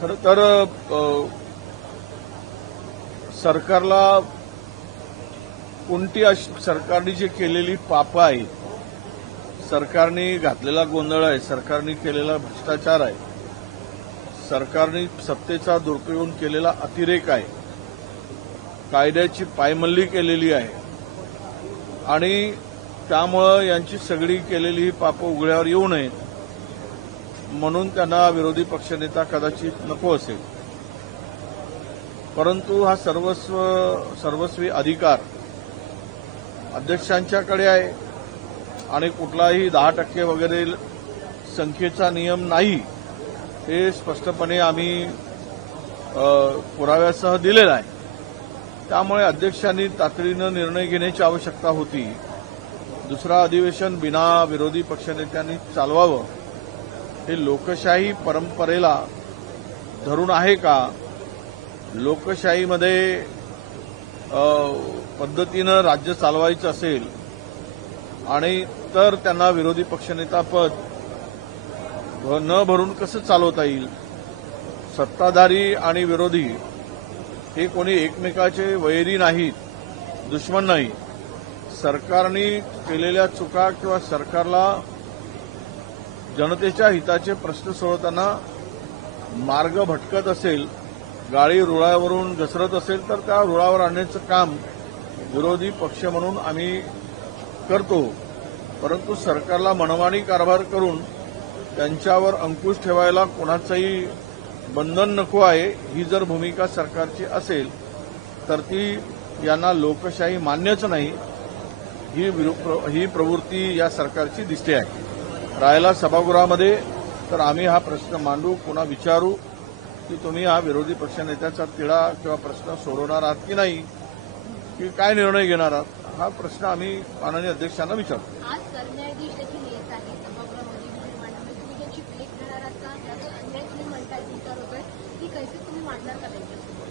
खरं तर सरकारला कोणती अशी सरकारने जी केलेली पापं आहेत सरकारने घातलेला गोंधळ आहे सरकारने केलेला भ्रष्टाचार आहे सरकारने सत्तेचा दुरुपयोग केलेला अतिरेक आहे कायद्याची पायमल्ली केलेली आहे आणि त्यामुळं यांची सगळी केलेली ही पापं उघड्यावर येऊ नयेत. म्हणून त्यांना विरोधी पक्षनेता कदाचित नको असेल. परंतु हा सर्वस्व सर्वस्वी अधिकार अध्यक्षांच्याकडे आहे आणि कुठलाही दहा टक्के वगैरे संख्येचा नियम नाही हे स्पष्टपणे आम्ही पुराव्यासह दिलेलं आहे. त्यामुळे अध्यक्षांनी तातडीनं निर्णय घेण्याची आवश्यकता होती. दुसरा अधिवेशन बिना विरोधी पक्षनेत्यांनी चालवावं. हे लोकशाही परंपरेला धरून आहे का? लोकशाहीमध्ये पद्धतीनं राज्य चालवायचं असेल आणि तर त्यांना विरोधी पक्षनेता पद भ- न भरून कसं चालवता येईल? सत्ताधारी आणि विरोधी हे कोणी एकमेकाचे वैरी नाहीत दुश्मन नाही सरकारने केलेल्या चुका किंवा सरकारला जनतेच्या हिताचे प्रश्न सोडवताना मार्ग भटकत असेल गाडी रुळावरून घसरत असेल तर त्या रुळावर आणण्याचं काम विरोधी पक्ष म्हणून आम्ही करतो. परंतु सरकारला मनमानी कारभार करून त्यांच्यावर अंकुश ठेवायला कोणाचंही बंधन नको आहे. ही जर भूमिका सरकारची असेल तर ती यांना लोकशाही मान्यच नाही. ही प्र- ही प्रवृत्ती या सरकारची दिसते आहे. राहिला सभागृहामध्ये तर आम्ही हा प्रश्न मांडू पुन्हा विचारू की तुम्ही हा विरोधी पक्षनेत्याचा तिढा किंवा प्रश्न सोडवणार आहात की नाही की काय निर्णय घेणार आहात हा प्रश्न आम्ही माननीय अध्यक्षांना विचारतो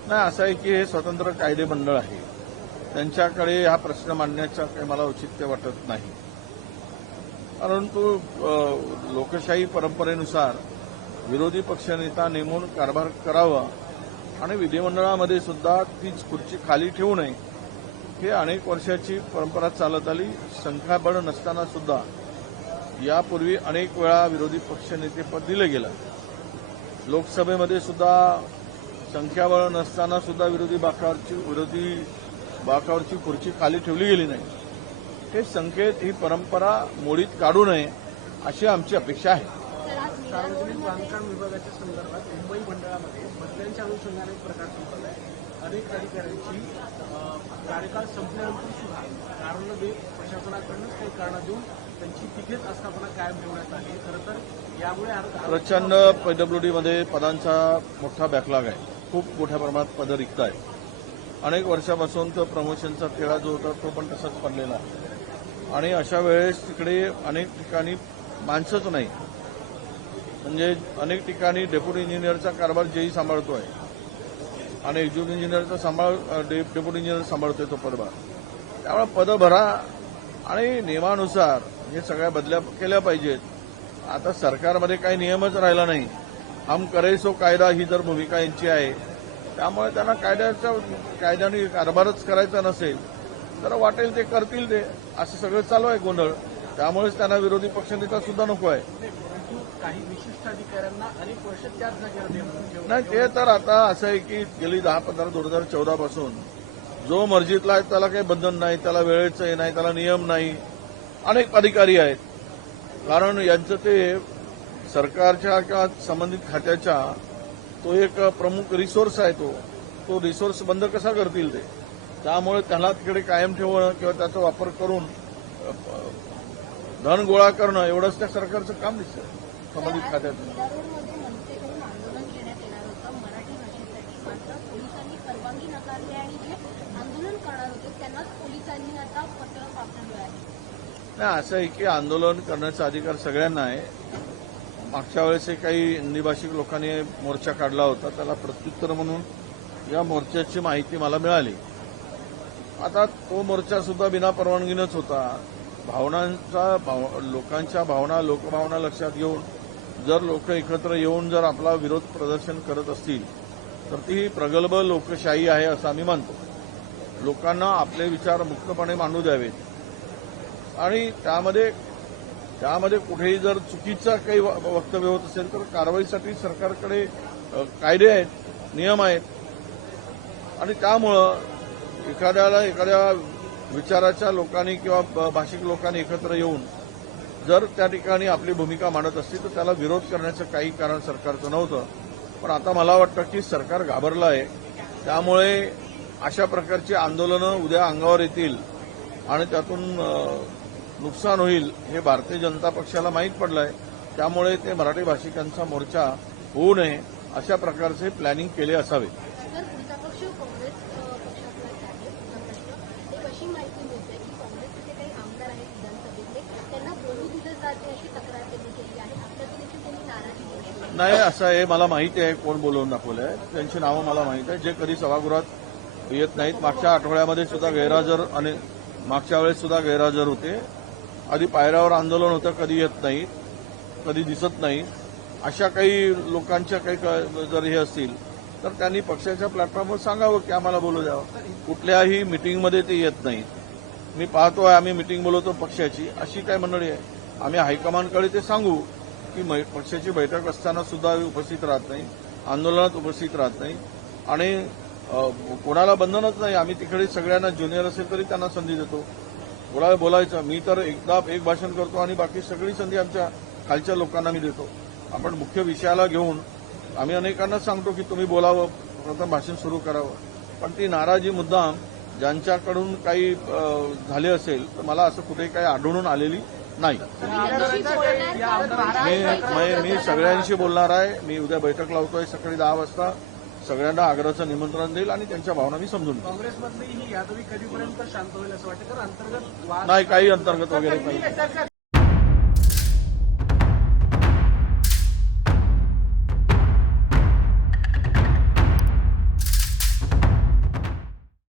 नाही असं आहे की हे स्वतंत्र कायदे मंडळ आहे. त्यांच्याकडे हा प्रश्न मांडण्याचं काही मला औचित्य वाटत नाही. परंतु लोकशाही परंपरेनुसार विरोधी पक्षनेता नेमून कारभार करावा आणि विधिमंडळामध्ये सुद्धा तीच खुर्ची खाली ठेवू नये हे अनेक वर्षाची परंपरा चालत आली. संख्याबळ नसताना सुद्धा यापूर्वी अनेक वेळा विरोधी पक्षनेतेपद दिलं गेलं. लोकसभेमध्ये सुद्धा संख्याबळ नसताना सुद्धा विरोधी बाकावरची विरोधी बाकावरची खुर्ची खाली ठेवली गेली नाही. हे संकेत ही परंपरा मोडीत काढू नये अशी आमची अपेक्षा आहे. सार्वजनिक बांधकाम विभागाच्या संदर्भात मुंबई मंडळामध्ये बदल्यांच्या अनुषंगाने एक प्रकार संपला आहे. अनेक अधिकाऱ्यांची कार्यकाळ संपल्यानंतर सुद्धा कारण देत प्रशासनाकडूनच काही कारणं देऊन त्यांची तिथेच आस्थापना कायम ठेवण्यात आली. खरं तर यामुळे प्रचंड पीडब्ल्यूडीमध्ये पदांचा मोठा बॅकलॉग आहे. खूप मोठ्या प्रमाणात पदं रिक्त आहेत. अनेक वर्षापासून तो प्रमोशनचा खेळा जो होता तो पण तसाच पडलेला आहे. आणि अशा वेळेस तिकडे अनेक ठिकाणी माणसंच नाही. म्हणजे अनेक ठिकाणी डेप्युटी इंजिनियरचा कारभार जेही आहे आणि एक्झिक्युटिव्ह इंजिनियरचा सांभाळ डे- डेप्युटी इंजिनियर सांभाळतोय तो पदभार. त्यामुळे पदं भरा आणि नियमानुसार हे सगळ्या बदल्या केल्या पाहिजेत. आता सरकारमध्ये काही नियमच राहिला नाही. हम करे सो कायदा ही जर भूमिका यांची आहे. त्यामुळे त्यांना कायद्याच्या कायद्याने कारभारच करायचा नसेल. तर वाटेल ते करतील ते. असं सगळं चालू आहे गोंधळ. त्यामुळेच त्यांना विरोधी पक्षनेता सुद्धा नको आहे. काही विशिष्ट अधिकाऱ्यांना अनेक वर्ष त्याच जागेवर नाही ते तर आता असं आहे की गेली दहा पंधरा दोन हजार चौदा पासून जो मर्जीतला आहे त्याला काही बंधन नाही त्याला वेळेचं हे नाही त्याला नियम नाही. अनेक अधिकारी आहेत. कारण यांचं ते सरकारच्या किंवा संबंधित खात्याच्या तो एक प्रमुख रिसोर्स आहे तो. तो रिसोर्स बंद कसा करतील ते? त्यामुळे त्याला तिकडे कायम ठेवणं किंवा त्याचा वापर करून धन गोळा करणं एवढंच त्या सरकारचं काम दिसतं संबंधित खात्यात नाही असं आहे की आंदोलन करण्याचा अधिकार सगळ्यांना आहे. मागच्या वेळेस काही हिंदी भाषिक लोकांनी मोर्चा काढला होता त्याला प्रत्युत्तर म्हणून या मोर्चाची माहिती मला मिळाली. आता तो मोर्चा सुद्धा बिना परवानगीनंच होता. भावनांचा भाव लोकांच्या भावना लोकभावना लक्षात घेऊन जर लोक एकत्र येऊन जर आपला विरोध प्रदर्शन करत असतील तर ती प्रगल्भ लोकशाही आहे असं आम्ही मानतो. लोकांना आपले विचार मुक्तपणे मांडू द्यावेत. आणि त्यामध्ये त्यामध्ये कुठेही जर चुकीचं काही व- वक्तव्य होत असेल तर कारवाईसाठी सरकारकडे कायदे आहेत नियम आहेत. आणि त्यामुळं एखाद्याला एखाद्या विचाराच्या लोकांनी किंवा ब- भाषिक लोकांनी एकत्र येऊन जर त्या ठिकाणी आपली भूमिका मांडत असतील तर त्याला विरोध करण्याचं काही कारण सरकारचं नव्हतं. पण आता मला वाटतं की सरकार घाबरलं आहे त्यामुळे अशा प्रकारची आंदोलनं उद्या अंगावर येतील आणि त्यातून नुकसान होईल हे भारतीय जनता पक्षाला माहीत पडलं आहे त्यामुळे ते मराठी भाषिकांचा मोर्चा होऊ नये अशा प्रकारचे प्लॅनिंग केले असावे तर पुढचा पक्ष काँग्रेस अ, पक्षातलाच आहे पुढचा प्रश्न एक अशी माहिती मिळते की काँग्रेसचे जे काही आमदार आहेत विधानसभेतले त्यांना बोलू दिलं जाते अशी तक्रार त्यांनी केली आहे आपल्या दिनाची त्यांनी नाराजी दर्शवली नाही असं आहे मला माहिती आहे कोण बोलवून दाखवलं आहे त्यांची नावं मला माहिती आहे. जे कधी सभागृहात येत नाहीत मागच्या आठवड्यामध्ये सुद्धा गैरहजर आणि मागच्या वेळेस सुद्धा गैरहजर होते. आधी पायऱ्यावर आंदोलन होतं कधी येत नाहीत कधी दिसत नाही अशा काही लोकांच्या काही क- जर हे असतील तर त्यांनी पक्षाच्या प्लॅटफॉर्मवर सांगावं की आम्हाला बोलू द्यावं. कुठल्याही मिटिंगमध्ये ते येत नाहीत. मी पाहतो आहे आम्ही मिटिंग बोलवतो पक्षाची. अशी काय मंडळी आहे? आम्ही हायकमांडकडे ते सांगू. की मै- पक्षाची बैठक असताना सुद्धा उपस्थित राहत नाही आंदोलनात उपस्थित राहत नाही. आणि कोणाला बंधनच नाही आम्ही तिकडे सगळ्यांना ज्युनियर असेल तरी त्यांना संधी देतो. कोणाला बोलायचं मी तर एकदा एक भाषण करतो आणि बाकी सगळी संधी आमच्या खालच्या लोकांना मी देतो. आपण मुख्य विषयाला घेऊन आम्ही अनेकांना सांगतो की तुम्ही बोलावं प्रथम भाषण सुरू करावं. पण ती नाराजी मुद्दाम ज्यांच्याकडून काही झाले असेल तर मला असं कुठे काही आढळून आलेली नाही. मी मी- सगळ्यांशी बोलणार आहे. मी उद्या बैठक लावतोय सकाळी दहा वाजता. सगळ्यांना आग्रहाचं निमंत्रण देईल आणि त्यांच्या भावना मी समजून. काँग्रेसमधली ही यादवी कधीपर्यंत शांत होईल असं वाटतं? अंतर्गत नाही काही अंतर्गत वगैरे काही